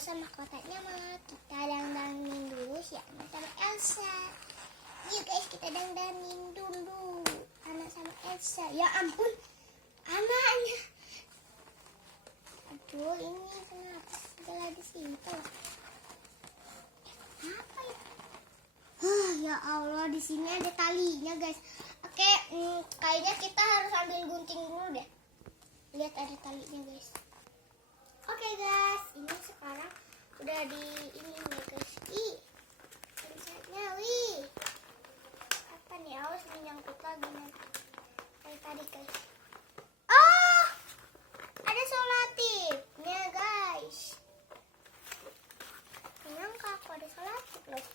usah mahkotanya mah. Kita dandanin dulu si Anna sama Elsa. Yuk guys, kita dandanin dulu Anna sama Elsa. Ya ampun, anaknya. Aduh, ini kenapa segala di situ? Apa ya? Ya Allah, di sini ada talinya guys. Oke, kayaknya kita harus ambil gunting dulu deh. Lihat ada talinya guys. Oke guys, ini sekarang udah di ini nih guys. Ih, misalnya wih. Apa nih? Awas menyangkut lagi nanti. Kayak tadi guys. Oh, ada solatifnya guys. Menyangka aku ada solatif loh.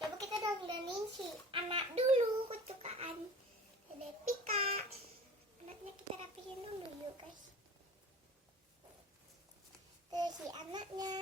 Coba kita dandanin si anak dulu ketukaan. Ada Pika. Anaknya kita rapihin dulu yuk guys. Tuh si anaknya.